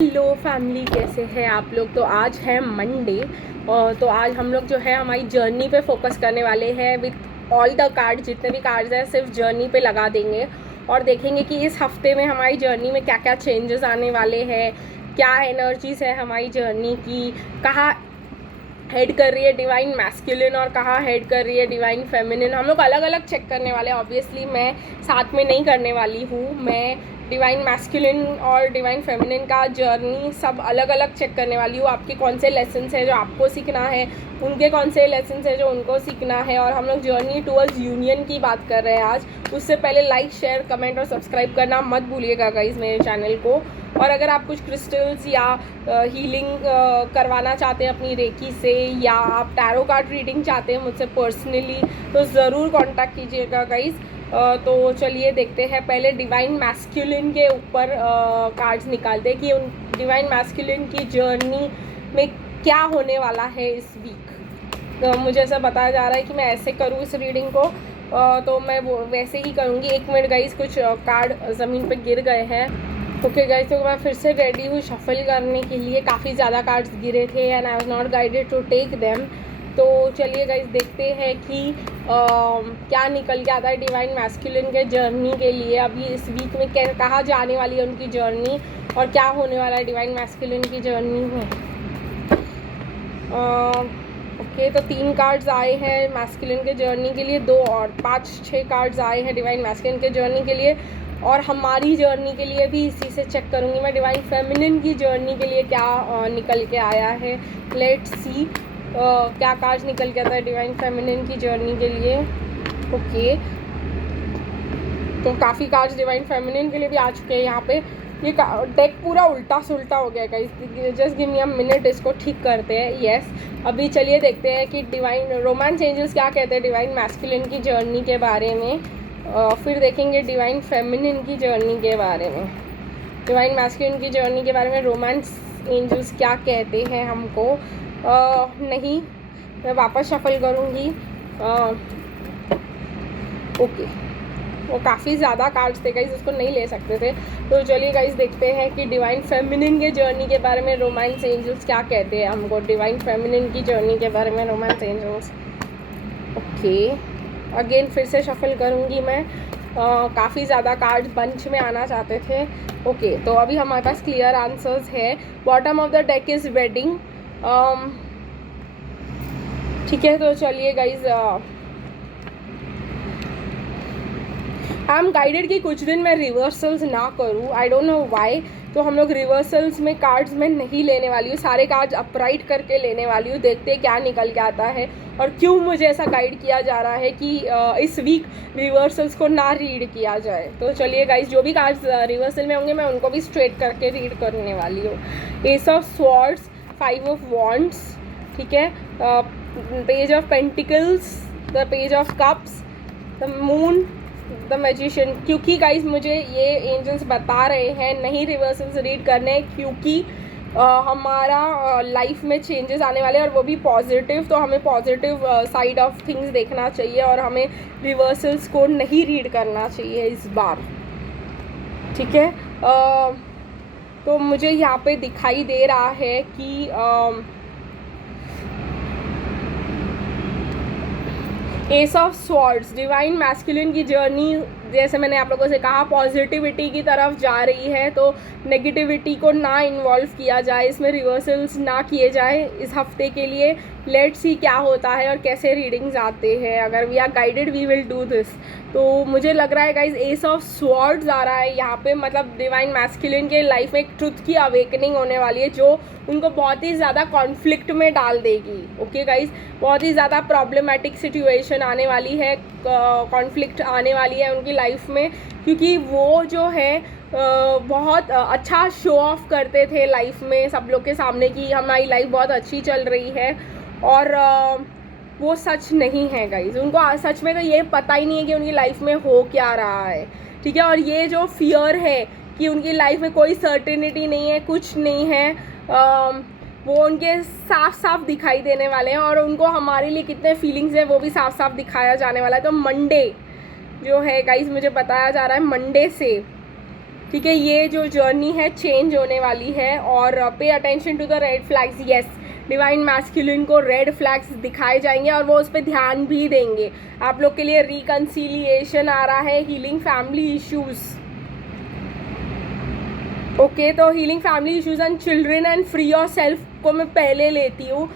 Hello family, कैसे हैं आप लोग। तो आज है मंडे और तो आज हम लोग जो है हमारी जर्नी पे फोकस करने वाले हैं विथ ऑल द कार्ड। जितने भी कार्ड्स हैं सिर्फ जर्नी पे लगा देंगे और देखेंगे कि इस हफ्ते में हमारी जर्नी में क्या क्या चेंजेस आने वाले हैं, क्या एनर्जीज है हमारी जर्नी की, कहाँ हेड कर रही है डिवाइन मैस्कुलिन और कहाँ हेड कर रही है डिवाइन फेमिनिन। हम लोग अलग अलग चेक करने वाले हैं। ऑब्वियसली मैं साथ में नहीं करने वाली हूँ। मैं डिवाइन मैस्कुलिन और डिवाइन फेमिनिन का जर्नी सब अलग अलग चेक करने वाली हूँ। आपके कौन से लेसन्स हैं जो आपको सीखना है, उनके कौन से लेसन्स हैं जो उनको सीखना है। और हम लोग जर्नी टूवर्ड्स यूनियन की बात कर रहे हैं आज। उससे पहले लाइक, शेयर, कमेंट और सब्सक्राइब करना मत भूलिएगा गाइज मेरे चैनल को। और अगर आप कुछ क्रिस्टल्स या हीलिंग करवाना चाहते हैं अपनी रेकी से, या आप टैरो कार्ड रीडिंग चाहते हैं मुझसे पर्सनली, तो ज़रूर कांटेक्ट कीजिएगा गाइज। तो चलिए देखते हैं। पहले डिवाइन मैस्कुलिन के ऊपर कार्ड्स निकालते हैं कि उन डिवाइन मैस्कुलिन की जर्नी में क्या होने वाला है इस वीक। तो मुझे ऐसा बताया जा रहा है कि मैं ऐसे करूँ इस रीडिंग को, तो मैं वो वैसे ही करूँगी। एक मिनट गाइज, कुछ कार्ड ज़मीन पे गिर गए हैं। ओके गाइज, तो मैं फिर से रेडी हूँ शफल करने के लिए। काफ़ी ज़्यादा कार्ड्स गिरे थे and I was not guided to take them. तो चलिए गाइज देखते हैं कि क्या निकल के आता है डिवाइन मैस्कुलिन के जर्नी के लिए। अभी इस वीक में कहाँ जाने वाली है उनकी जर्नी और क्या होने वाला है डिवाइन मैस्कुलिन की जर्नी में। ओके, तो 3 कार्ड्स आए हैं मैस्कुलिन के जर्नी के लिए, 2 और 5-6 कार्ड्स आए हैं डिवाइन मैस्कुलिन के जर्नी के लिए। और हमारी जर्नी के लिए भी इसी से चेक करूँगी मैं डिवाइन फेमिनिन की जर्नी के लिए क्या निकल के आया है। लेट्स सी क्या कार्ड्स निकल के आता है डिवाइन फेमिनिन की जर्नी के लिए। ओके, तो काफ़ी कार्ड्स डिवाइन फेमिनिन के लिए भी आ चुके हैं यहाँ पे। ये डेक पूरा उल्टा सुल्टा हो गया guys, just give me a minute, इसको ठीक करते हैं। यस, अभी चलिए देखते हैं कि डिवाइन रोमांस एंजल्स क्या कहते हैं डिवाइन मैस्कुलिन की जर्नी के बारे में। फिर देखेंगे डिवाइन फेमिनिन की जर्नी के बारे में। डिवाइन मैस्कुलिन की जर्नी के बारे में रोमांस एंजल्स क्या कहते हैं हमको। नहीं, मैं वापस शफल करूँगी। ओके, वो काफ़ी ज़्यादा कार्ड्स थे गाइस, उसको नहीं ले सकते थे। तो चलिए गाइस देखते हैं कि डिवाइन फेमिनिन के जर्नी के बारे में रोमांस एंजल्स क्या कहते हैं हमको। डिवाइन फेमिनिन की जर्नी के बारे में रोमांस एंजल्स। ओके, अगेन फिर से शफल करूँगी मैं। काफ़ी ज़्यादा कार्ड्स बंच में आना चाहते थे। ओके, तो अभी हमारे पास क्लियर आंसर्स है। Bottom of the deck is wedding. ठीक है, तो चलिए गाइज, आई एम गाइडेड कि कुछ दिन मैं रिवर्सल्स ना करूँ। I don't know why. तो हम लोग रिवर्सल्स में कार्ड्स में नहीं लेने वाली हूँ, सारे कार्ड्स अपराइट करके लेने वाली हूँ। देखते हैं क्या निकल के आता है और क्यों मुझे ऐसा गाइड किया जा रहा है कि इस वीक रिवर्सल्स को ना रीड किया जाए। तो चलिए गाइज, जो भी कार्ड्स रिवर्सल में होंगे मैं उनको भी स्ट्रेट करके रीड करने वाली हूँ। S of swords, 5 of wands, ठीक है, page of pentacles, the page of cups, the moon, the magician. क्योंकि गाइज मुझे ये एंजल्स बता रहे हैं नहीं रिवर्सल्स रीड करने, क्योंकि हमारा लाइफ में चेंजेस आने वाले हैं और वो भी पॉजिटिव। तो हमें पॉजिटिव साइड ऑफ थिंग्स देखना चाहिए और हमें रिवर्सल्स को नहीं रीड करना चाहिए इस बार, ठीक है। तो मुझे यहाँ पे दिखाई दे रहा है कि S of swords, divine masculine की जर्नी, जैसे मैंने आप लोगों से कहा, पॉजिटिविटी की तरफ जा रही है। तो नेगेटिविटी को ना इन्वॉल्व किया जाए, इसमें रिवर्सल्स ना किए जाए इस हफ्ते के लिए। लेट्स सी क्या होता है और कैसे रीडिंग्स आते हैं। अगर we are guided we will do this. तो मुझे लग रहा है गाइज एस ऑफ स्वॉर्ड्स आ रहा है यहाँ पे, मतलब डिवाइन मैस्कुलिन के लाइफ में एक ट्रुथ की अवेकनिंग होने वाली है जो उनको बहुत ही ज़्यादा कॉन्फ्लिक्ट में डाल देगी। ओके गाइज, बहुत ही ज़्यादा प्रॉब्लमेटिक सिचुएशन आने वाली है, कॉन्फ्लिक्ट आने वाली है उनकी लाइफ में, क्योंकि वो जो है बहुत अच्छा शो ऑफ करते थे लाइफ में सब लोग के सामने कि हमारी लाइफ बहुत अच्छी चल रही है, और वो सच नहीं है गाइज। उनको सच में तो ये पता ही नहीं है कि उनकी लाइफ में हो क्या रहा है, ठीक है। और ये जो फियर है कि उनकी लाइफ में कोई सर्टेनिटी नहीं है, कुछ नहीं है, वो उनके साफ साफ दिखाई देने वाले हैं। और उनको हमारे लिए कितने फीलिंग्स हैं वो भी साफ साफ दिखाया जाने वाला है। तो मंडे जो है गाइज, मुझे बताया जा रहा है मंडे से ठीक है, ये जो जर्नी है चेंज होने वाली है। और pay attention to the red flags. Yes, divine masculine को रेड फ्लैग्स दिखाए जाएंगे और वो उस पर ध्यान भी देंगे। आप लोग के लिए रिकन्सिलिएशन आ रहा है, हीलिंग फैमिली इश्यूज। ओके, तो healing family issues and children and free your self को मैं पहले लेती हूँ।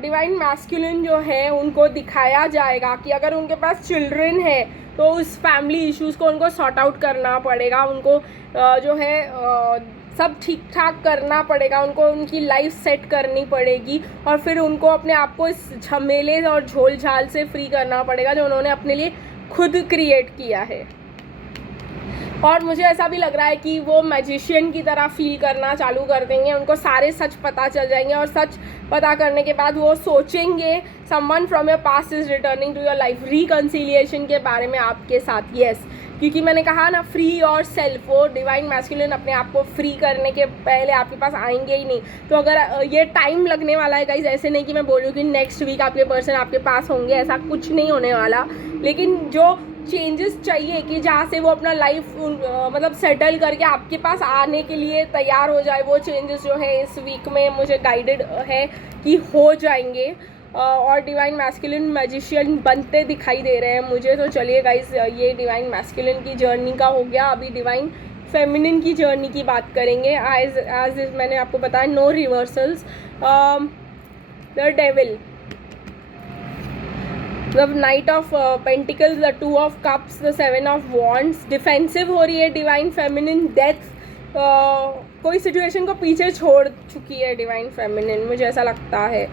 डिवाइन मैस्कुलिन जो है उनको दिखाया जाएगा कि अगर उनके पास चिल्ड्रन है तो उस फैमिली इश्यूज़ को उनको सॉर्ट आउट करना पड़ेगा, उनको जो है सब ठीक ठाक करना पड़ेगा, उनको उनकी लाइफ सेट करनी पड़ेगी और फिर उनको अपने आप को इस झमेले और झोल झाल से फ्री करना पड़ेगा जो उन्होंने अपने लिए खुद क्रिएट किया है। और मुझे ऐसा भी लग रहा है कि वो मैजिशियन की तरह फील करना चालू कर देंगे, उनको सारे सच पता चल जाएंगे और सच पता करने के बाद वो सोचेंगे someone from your past is returning to your life, reconciliation के बारे में आपके साथ। यस, क्योंकि मैंने कहा ना फ्री और सेल्फ, वो डिवाइन मैस्कुलिन अपने आप को फ्री करने के पहले आपके पास आएंगे ही नहीं। तो अगर ये टाइम लगने वाला है गाइज, ऐसे नहीं कि मैं बोलूँ कि नेक्स्ट वीक आपके पर्सन आपके पास होंगे, ऐसा कुछ नहीं होने वाला। लेकिन जो चेंजेस चाहिए कि जहाँ से वो अपना लाइफ मतलब सेटल करके आपके पास आने के लिए तैयार हो जाए, वो चेंजेस जो है इस वीक में मुझे गाइडेड है कि हो जाएंगे। और डिवाइन मैस्कुलिन मैजिशियन बनते दिखाई दे रहे हैं मुझे। तो चलिए गाइज, ये डिवाइन मैस्कुलिन की जर्नी का हो गया। अभी डिवाइन फेमिनिन की जर्नी की बात करेंगे। एज मैंने आपको बताया, no reversals, the devil, the knight of pentacles, the 2 of cups, the 7 of wands. Defensive हो रही है डिवाइन फेमिनिन। डेथ, कोई सिचुएशन को पीछे छोड़ चुकी है डिवाइन फेमिनिन, मुझे ऐसा लगता है।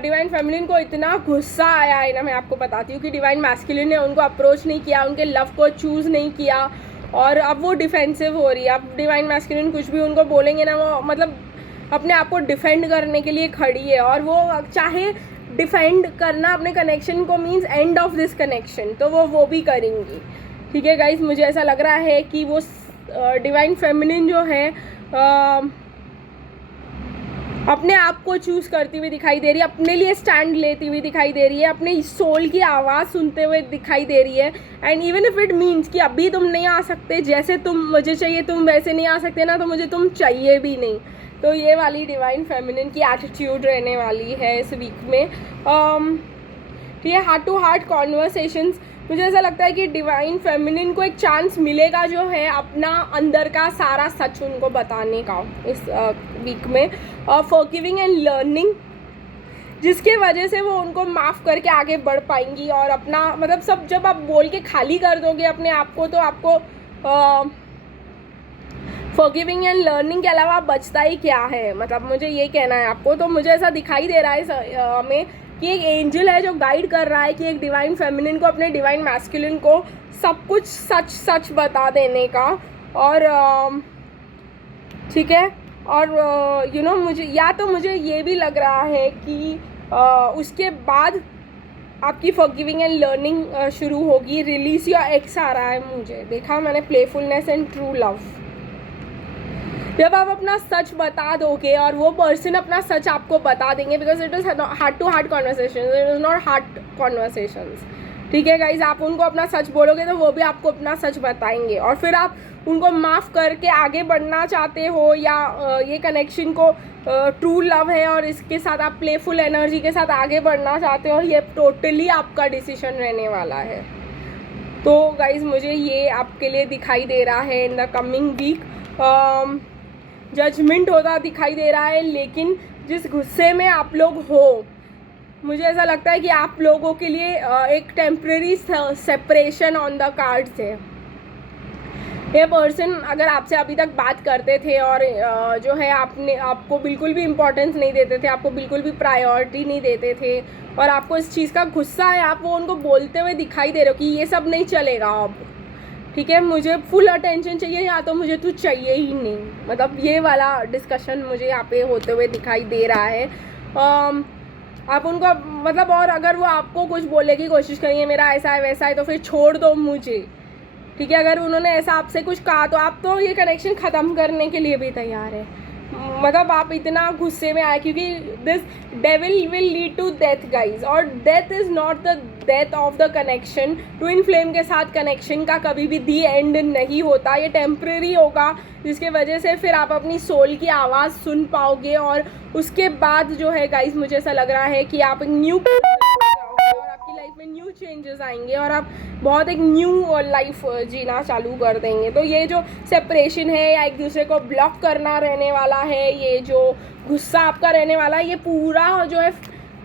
डिवाइन फेमिनिन को इतना गुस्सा आया है ना, मैं आपको बताती हूँ कि डिवाइन मैस्कुलिन ने उनको अप्रोच नहीं किया, उनके लव को चूज़ नहीं किया और अब वो डिफेंसिव हो रही है। अब डिवाइन मैस्कुलिन कुछ भी उनको बोलेंगे ना, वो मतलब अपने आप को डिफेंड करने के लिए खड़ी है और वो चाहे डिफेंड करना अपने कनेक्शन को means end of this connection, तो वो भी करेंगी। ठीक है गाइज, मुझे ऐसा लग रहा है कि वो डिवाइन फेमिनिन जो है अपने आप को चूज़ करती हुई दिखाई दे रही है, अपने लिए स्टैंड लेती हुई दिखाई दे रही है, अपने सोल की आवाज़ सुनते हुए दिखाई दे रही है। And even if it means कि अभी तुम नहीं आ सकते, जैसे तुम मुझे चाहिए तुम वैसे नहीं आ सकते ना, तो मुझे तुम चाहिए भी नहीं। तो ये वाली डिवाइन फेमिनिन की एटीट्यूड रहने वाली है इस वीक में। ठीक है, हार्ट टू हार्ट कॉन्वर्सेशंस, मुझे ऐसा लगता है कि डिवाइन फेमिनिन को एक चांस मिलेगा जो है अपना अंदर का सारा सच उनको बताने का इस वीक में। फॉरगिविंग एंड लर्निंग, जिसके वजह से वो उनको माफ़ करके आगे बढ़ पाएंगी और अपना मतलब सब जब आप बोल के खाली कर दोगे अपने आप को, तो आपको फॉरगिविंग एंड लर्निंग के अलावा बचता ही क्या है, मतलब मुझे ये कहना है आपको। तो मुझे ऐसा दिखाई दे रहा है में कि एक एंजल है जो गाइड कर रहा है कि एक डिवाइन फेमिनिन को अपने डिवाइन मैस्कुलिन को सब कुछ सच बता देने का। और ठीक है, और मुझे ये भी लग रहा है कि उसके बाद आपकी फॉरगिविंग एंड लर्निंग शुरू होगी। रिलीज योर एक्स आ रहा है, मुझे देखा मैंने, प्लेफुलनेस एंड ट्रू लव। जब आप अपना सच बता दोगे और वो पर्सन अपना सच आपको बता देंगे, because it is heart to heart conversation, it is not heart conversations. ठीक है गाइज, आप उनको अपना सच बोलोगे तो वो भी आपको अपना सच बताएंगे और फिर आप उनको माफ़ करके आगे बढ़ना चाहते हो या ये कनेक्शन को ट्रू लव है और इसके साथ आप प्लेफुल एनर्जी के साथ आगे बढ़ना चाहते हो, ये टोटली आपका डिसीजन रहने वाला है। तो गाइज, मुझे ये आपके लिए दिखाई दे रहा है in the coming week. Judgement होता दिखाई दे रहा है, लेकिन जिस गुस्से में आप लोग हो, मुझे ऐसा लगता है कि आप लोगों के लिए एक temporary separation on the cards है। ये पर्सन अगर आपसे अभी तक बात करते थे और जो है आपको बिल्कुल भी इम्पोर्टेंस नहीं देते थे, आपको बिल्कुल भी प्रायोरिटी नहीं देते थे और आपको इस चीज़ का गुस्सा है, आप वो उनको बोलते हुए दिखाई दे रहे हो कि ये सब नहीं चलेगा अब, ठीक है, मुझे फुल अटेंशन चाहिए या तो मुझे तू चाहिए ही नहीं। मतलब ये वाला डिस्कशन मुझे यहाँ पे होते हुए दिखाई दे रहा है। आप उनको मतलब, और अगर वो आपको कुछ बोलने की कोशिश करेंगे मेरा ऐसा है वैसा है, तो फिर छोड़ दो मुझे। ठीक है, अगर उन्होंने ऐसा आपसे कुछ कहा तो आप तो ये कनेक्शन ख़त्म करने के लिए भी तैयार है। मतलब आप इतना गुस्से में आए, क्योंकि this devil will lead to death guys, और death is not the death of the connection. Twin flame के साथ कनेक्शन का कभी भी दी एंड नहीं होता, ये टेम्प्रेरी होगा, जिसके वजह से फिर आप अपनी सोल की आवाज़ सुन पाओगे, और उसके बाद जो है गाइज मुझे ऐसा लग रहा है कि आप न्यू और आपकी लाइफ में न्यू चेंजेस आएंगे और आप बहुत एक न्यू लाइफ जीना चालू कर देंगे। तो ये जो सेपरेशन है या एक दूसरे को ब्लॉक करना रहने वाला है, ये जो गुस्सा आपका रहने वाला है, ये पूरा जो है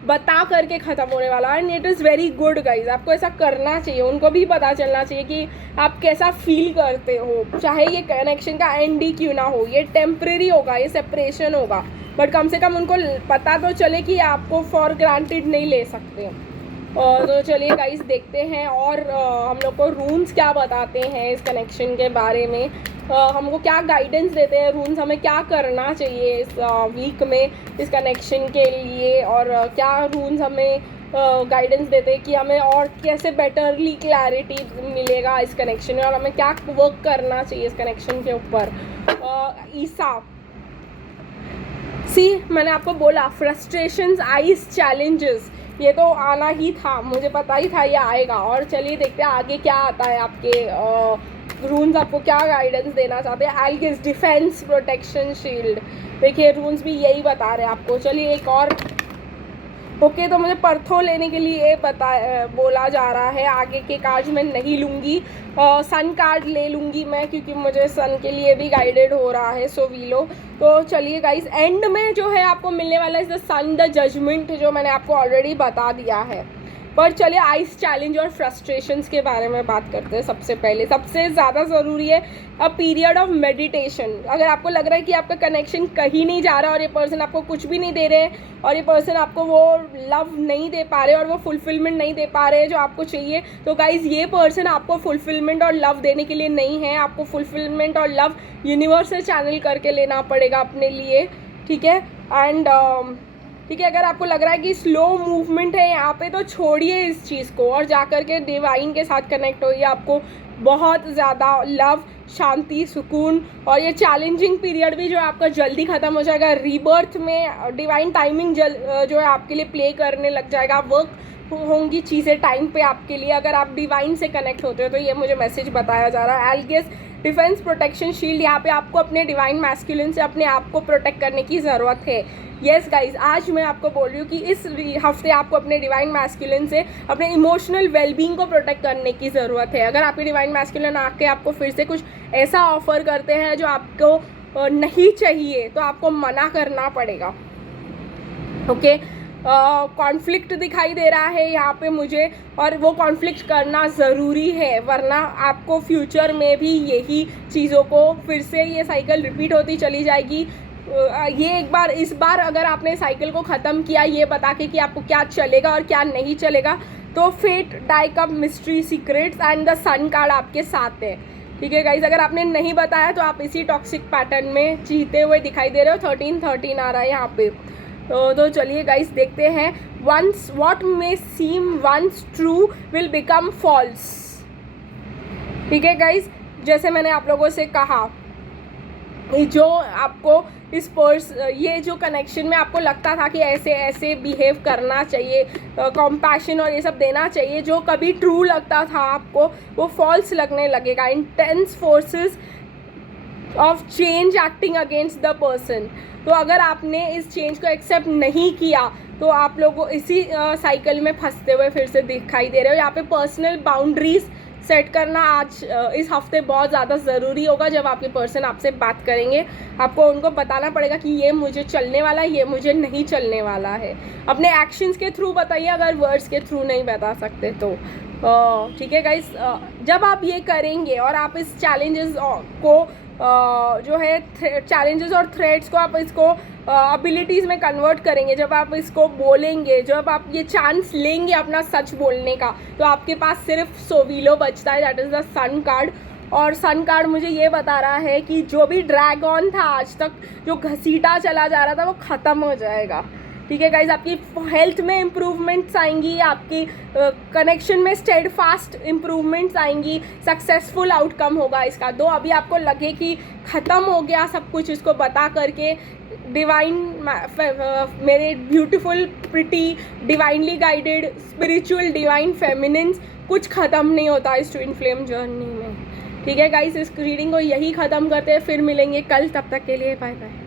बता करके ख़त्म होने वाला है। And it is very good guys, आपको ऐसा करना चाहिए, उनको भी पता चलना चाहिए कि आप कैसा फील करते हो, चाहे ये कनेक्शन का एंड ही क्यों ना हो, ये टेम्प्रेरी होगा, ये सेपरेशन होगा, बट कम से कम उनको पता तो चले कि आपको फॉर ग्रांटेड नहीं ले सकते। तो चलिए गाइस देखते हैं और हम लोग को रून्स क्या बताते हैं इस कनेक्शन के बारे में, हमको क्या गाइडेंस देते हैं रून्स, हमें क्या करना चाहिए इस वीक में इस कनेक्शन के लिए, और क्या रून्स हमें गाइडेंस देते हैं कि हमें और कैसे बेटरली क्लैरिटी मिलेगा इस कनेक्शन में, और हमें क्या वर्क करना चाहिए इस कनेक्शन के ऊपर। ईसा मैंने आपको बोला फ्रस्ट्रेशंस, आइस, चैलेंजेस, ये तो आना ही था, मुझे पता ही था ये आएगा। और चलिए देखते हैं आगे क्या आता है, आपके रून्स आपको क्या गाइडेंस देना चाहते हैं। एल्गिस, डिफेंस, प्रोटेक्शन, शील्ड, देखिए रून्स भी यही बता रहे हैं आपको। चलिए एक और ओके, तो मुझे पर्थो लेने के लिए बोला जा रहा है, आगे के कार्ड्स मैं नहीं लूँगी, सन कार्ड ले लूँगी मैं, क्योंकि मुझे सन के लिए भी गाइडेड हो रहा है, सो वी लो। तो चलिए गाइस एंड में जो है आपको मिलने वाला है द सन, द जजमेंट, जो मैंने आपको ऑलरेडी बता दिया है। पर चलिए आइस, चैलेंज और फ्रस्ट्रेशंस के बारे में बात करते हैं। सबसे पहले सबसे ज़्यादा ज़रूरी है अ पीरियड ऑफ मेडिटेशन। अगर आपको लग रहा है कि आपका कनेक्शन कहीं नहीं जा रहा और ये पर्सन आपको कुछ भी नहीं दे रहे और ये पर्सन आपको वो लव नहीं दे पा रहे और वो फुलफिलमेंट नहीं दे पा रहे जो आपको चाहिए, तो गाइज ये पर्सन आपको फुलफिलमेंट और लव देने के लिए नहीं है। आपको फुलफिलमेंट और लव यूनिवर्स से चैनल करके लेना पड़ेगा अपने लिए, ठीक है। एंड ठीक है, अगर आपको लग रहा है कि स्लो मूवमेंट है यहाँ पे, तो छोड़िए इस चीज़ को और जाकर के डिवाइन के साथ कनेक्ट होइए। आपको बहुत ज़्यादा लव, शांति, सुकून, और ये चैलेंजिंग पीरियड भी जो है आपका जल्दी ख़त्म हो जाएगा। रीबर्थ में डिवाइन टाइमिंग जो है आपके लिए प्ले करने लग जाएगा। वर्क होंगी चीज़ें टाइम पे आपके लिए, अगर आप डिवाइन से कनेक्ट होते हो। तो ये मुझे मैसेज बताया जा रहा है। एल्गिस, डिफेंस, प्रोटेक्शन, शील्ड, यहाँ पे आपको अपने डिवाइन मैस्कुलिन से अपने आप को प्रोटेक्ट करने की ज़रूरत है। येस गाइज, आज मैं आपको बोल रही हूँ कि इस हफ्ते आपको अपने डिवाइन मैस्कुलिन से अपने इमोशनल वेलबींग को प्रोटेक्ट करने की ज़रूरत है। अगर आपके डिवाइन मैस्कुलिन आके आपको फिर से कुछ ऐसा ऑफर करते हैं जो आपको नहीं चाहिए, तो आपको मना करना पड़ेगा। ओके, कॉन्फ्लिक्ट दिखाई दे रहा है यहाँ पे मुझे, और वो कॉन्फ्लिक्ट करना ज़रूरी है, वरना आपको फ्यूचर में भी यही चीज़ों को फिर से ये साइकिल रिपीट होती चली जाएगी। ये इस बार अगर आपने साइकिल को ख़त्म किया ये बता के कि आपको क्या चलेगा और क्या नहीं चलेगा, तो fate, die cup, mystery, secrets and the sun card आपके साथ है, ठीक है गाइज। अगर आपने नहीं बताया तो आप इसी टॉक्सिक पैटर्न में जीते हुए दिखाई दे रहे हो। 13 आ रहा है यहाँ पे। तो चलिए गाइस देखते हैं। Once what may seem once true will become false, ठीक है गाइस। जैसे मैंने आप लोगों से कहा, जो आपको ये जो कनेक्शन में आपको लगता था कि ऐसे ऐसे बिहेव करना चाहिए, कॉम्पैशन और ये सब देना चाहिए, जो कभी ट्रू लगता था आपको, वो फॉल्स लगने लगेगा। Intense forces of change acting against the person. तो अगर आपने इस चेंज को एक्सेप्ट नहीं किया तो आप लोगों इसी साइकिल में फंसते हुए फिर से दिखाई दे रहे हो। यहाँ पे पर्सनल बाउंड्रीज सेट करना आज इस हफ्ते बहुत ज़्यादा ज़रूरी होगा। जब आपके पर्सन आपसे बात करेंगे, आपको उनको बताना पड़ेगा कि ये मुझे चलने वाला है, ये मुझे नहीं चलने वाला है। अपने एक्शंस के थ्रू बताइए, अगर वर्ड्स के थ्रू नहीं बता सकते तो, ठीक है गाइस। जब आप ये करेंगे और आप इस चैलेंजेस को जो है चैलेंजेस और थ्रेड्स को आप इसको एबिलिटीज़ में कन्वर्ट करेंगे, जब आप इसको बोलेंगे, जब आप ये चांस लेंगे अपना सच बोलने का, तो आपके पास सिर्फ सोवीलो बचता है, that is the sun card. और सन कार्ड मुझे ये बता रहा है कि जो भी ड्रैगन था आज तक, जो घसीटा चला जा रहा था, वो ख़त्म हो जाएगा, ठीक है गाइज, आपकी हेल्थ में इम्प्रूवमेंट्स आएंगी, आपकी कनेक्शन में स्टेड फास्ट इम्प्रूवमेंट्स आएंगी, सक्सेसफुल आउटकम होगा इसका। दो अभी आपको लगे कि ख़त्म हो गया सब कुछ इसको बता करके, डिवाइन मेरे beautiful pretty divinely guided spiritual divine feminines, कुछ ख़त्म नहीं होता इस ट्विन फ्लेम जर्नी में। ठीक है गाइस, इस रीडिंग को यही ख़त्म करते हैं, फिर मिलेंगे कल, तब तक के लिए बाय बाय।